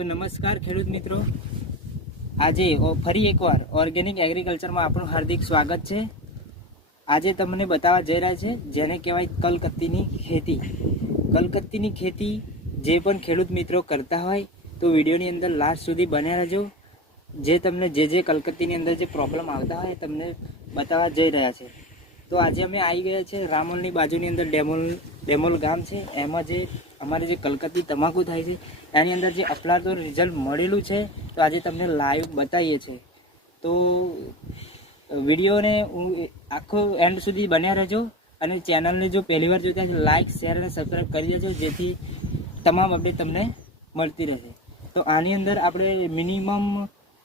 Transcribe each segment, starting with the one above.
તો નમસ્કાર ખેડૂત મિત્રો, આજે ફરી એકવાર ઓર્ગેનિક એગ્રીકલ્ચરમાં આપણું હાર્દિક સ્વાગત છે. આજે તમને બતાવવા જઈ રહ્યા છે જેને કહેવાય કલકત્તીની ખેતી. કલકત્તીની ખેતી જે પણ ખેડૂત મિત્રો કરતા હોય તો વિડીયોની અંદર લાસ્ટ સુધી બન્યા રહેજો. જે તમને જે કલકત્તીની અંદર જે પ્રોબ્લેમ આવતા હોય તમને બતાવવા જઈ રહ્યા છે. તો આજે અમે આવી ગયા છે રામોલની બાજુની અંદર ડેમોલ ગામ છે. એમાં જે અમારે જે કલકત્તી તમાકુ થાય છે એની અંદર જે અફલાતો રિઝલ્ટ મળેલું છે તો આજે તમને લાઈવ બતાવીએ છીએ. તો વિડીયોને આખો એન્ડ સુધી બન્યા રહેજો અને ચેનલને જો પહેલી વાર જોતા હોય લાઇક શેર અને સબસ્ક્રાઈબ કરી દેજો જેથી તમામ અપડેટ તમને મળતી રહેશે. તો આની અંદર આપણે મિનિમમ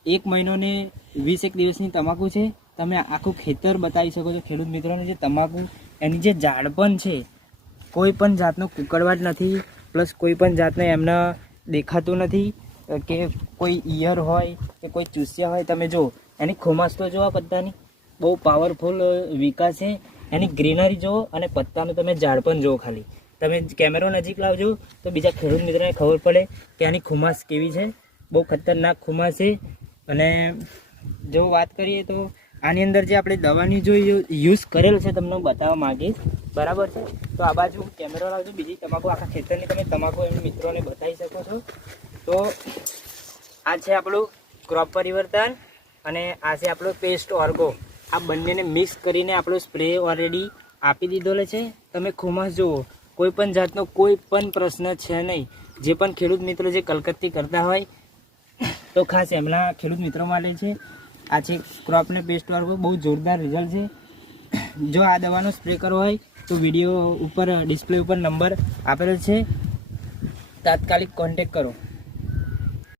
1 મહિનો ને 20 દિવસની તમાકુ છે. તમે આખું ખેતર બતાવી શકો છો ખેડૂત મિત્રોને. જે તમાકુ એની જે ઝાડપણ છે કોઈ પણ જાતનો કુકડવાટ નથી, પ્લસ કોઈ પણ જાતને એમને દેખાતું નથી કે કોઈ ઈયર હોય કે કોઈ ચૂસ્યા હોય. તમે જો એની ખુમાસ તો જો આ પત્તાની બહુ પાવરફુલ વિકાસ છે. એની ગ્રીનરી જુઓ અને પત્તાનું તમે ઝાડપણ જુઓ. ખાલી તમે કેમેરો નજીક લાવજો તો બીજા ખેડૂત મિત્રોને ખબર પડે કે આની ખુમાસ કેવી છે. બહુ ખતરનાક ખુમાસ છે. અને જો વાત કરીએ તો આની અંદર જે આપણે દવાની જો યુઝ કરેલ છે તમને બતાવવા માંગીશ, બરાબર છે. તો આ બાજુ કેમેરો લાવજો, બીજી તમાકુ આખા ખેતરની તમે તમાકુ એમ મિત્રોને બતાવી શકો છો. તો આ છે આપણું ક્રોપ પરિવર્તન અને આ છે આપણો પેસ્ટ ઓર્ગો. આ બંનેને મિક્સ કરીને આપણો સ્પ્રે ઓલરેડી આપી દીધો છે. તમે ખુમાસ જુઓ, કોઈ પણ જાતનો કોઈ પણ પ્રશ્ન છે નહીં. જે પણ ખેડૂત મિત્રો જે કલકત્તી કરતા હોય તો ખાસ એમના ખેડૂત મિત્રો માટે છે. આ છે ક્રોપને પેસ્ટ ઓર્ગો, બહુ જોરદાર રિઝલ્ટ છે. જો આ દવાનો સ્પ્રે કરવો હોય તો વિડીયો ઉપર ડિસ્પ્લે ઉપર નંબર આપેલો છે, તાત્કાલિક કોન્ટેક કરો.